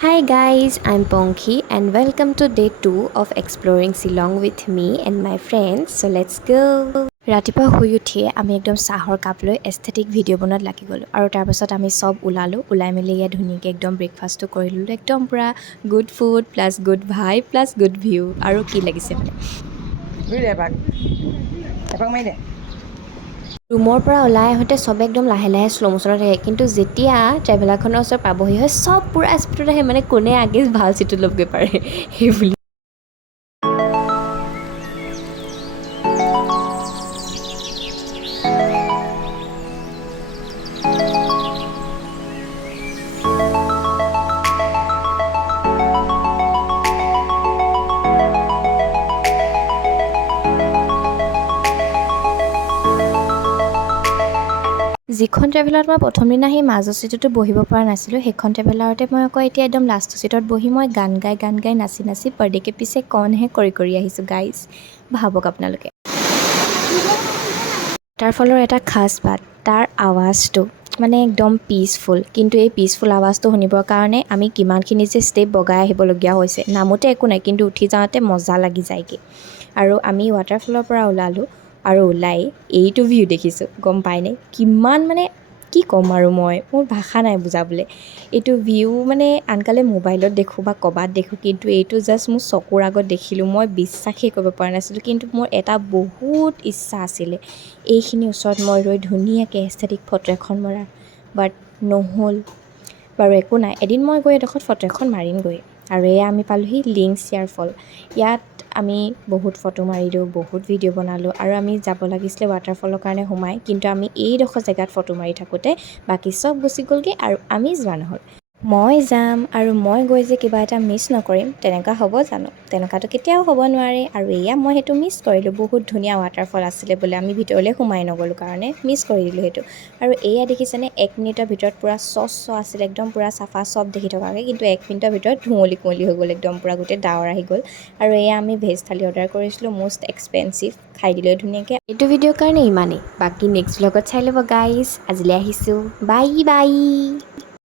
Hi guys, I'm Ponky and welcome to day 2 of exploring Shillong with me and my friends. So let's go. ৰাতিপুৱা শুই উঠিয়ে আমি একদম চাহৰ cup লৈ এস্থেটিক ভিডিঅ' বনোৱাত লাগি গ'লোঁ আৰু তাৰপাছত আমি চব ওলাই মেলি ইয়াত ধুনীয়াকৈ একদম ব্ৰেকফাষ্টটো কৰি ল'লোঁ একদম পূৰা গুড ফুড প্লাছ গুড ভাইব প্লাছ গুড ভিউ আৰু কি লাগিছে মানে ৰুমৰ পৰা ওলাই আহোঁতে চবে একদম লাহে লাহে শ্ল' মোশ্যনত আহে কিন্তু যেতিয়া ট্ৰেভেলাৰখনৰ ওচৰত পাবহি হয় চব পূৰা স্পীডত আহে মানে কোনে আগে ভাল চিটত ল'বগৈ পাৰে সেইবুলি যিখন ট্ৰেভেলাৰত মই প্ৰথম দিনা সেই মাজৰ চিটতো বহিব পৰা নাছিলোঁ সেইখন ট্ৰেভেলাৰতে মই আকৌ এতিয়া একদম লাষ্টৰ চিটত বহি মই গান গাই নাচি বাৰ্থডেকে পিছে কণহে কৰি আহিছোঁ গাইজ ভাবক আপোনালোকে তাৰ ফলৰ এটা খাছ বাট তাৰ আৱাজটো মানে একদম পিচফুল কিন্তু এই পিচফুল আৱাজটো শুনিবৰ কাৰণে আমি কিমানখিনি যে ষ্টেপ বগাই আহিবলগীয়া হৈছে নামোতে একো নাই কিন্তু উঠি যাওঁতে মজা লাগি যায়গৈ আৰু আমি ৱাটাৰফলৰ পৰা ওলালোঁ আৰু ওলাই এইটো ভিউ দেখিছোঁ গম পায়নে কিমান মানে কি ক'ম আৰু মোৰ ভাষা নাই বুজাবলৈ এইটো ভিউ মানে আনকালে মোবাইলত দেখোঁ বা ক'ৰবাত দেখোঁ কিন্তু এইটো জাষ্ট মোৰ চকুৰ আগত দেখিলোঁ মই বিশ্বাসেই কৰিব পৰা নাছিলোঁ কিন্তু মোৰ এটা বহুত ইচ্ছা আছিলে এইখিনি ওচৰত মই ৰৈ ধুনীয়াকৈ এস্থেটিক ফটো এখন মৰাৰ বাট নহ'ল বাৰু একো নাই এদিন মই গৈ এডোখৰত ফটো এখন মাৰিমগৈ আৰু এয়া আমি পালোঁহি লিংছ য়াৰফল ইয়াত আমি বহুত ফটো মাৰিলোঁ বহুত ভিডিঅ' বনালোঁ আৰু আমি যাব লাগিছিলে ৱাটাৰফলৰ কাৰণে সোমাই কিন্তু আমি এইডোখৰ জেগাত ফটো মাৰি থাকোঁতে বাকী চব গুচি গ'লগৈ আৰু আমি যোৱা নহ'ল মই যাম আৰু মই গৈ যে কিবা এটা মিছ নকৰিম তেনেকুৱা হ'ব জানো তেনেকুৱাতো কেতিয়াও হ'ব নোৱাৰে আৰু এয়া মই সেইটো মিছ কৰিলোঁ বহুত ধুনীয়া ৱাটাৰফল আছিলে বোলে আমি ভিতৰলৈ সোমাই নগ'লোঁ কাৰণে মিছ কৰি দিলোঁ সেইটো আৰু এয়া দেখিছেনে 1 মিনিটৰ ভিতৰত পূৰা স্বচ্ছ আছিলে একদম পূৰা চাফা চব দেখি থকাকৈ কিন্তু 1 মিনিটৰ ভিতৰত ধুঁৱলি কুঁৱলি হৈ গ'ল একদম পূৰা গোটেই ডাৱৰ আহি গ'ল আৰু এয়া আমি ভেজ থালি অৰ্ডাৰ কৰিছিলোঁ মষ্ট এক্সপেঞ্চিভ খাই দিলোঁ ধুনীয়াকৈ এইটো ভিডিঅ'ৰ কাৰণে ইমানেই বাকী নেক্সট ভ্লগত চাই ল'ব গাইজ আজিলৈ আহিছোঁ বাই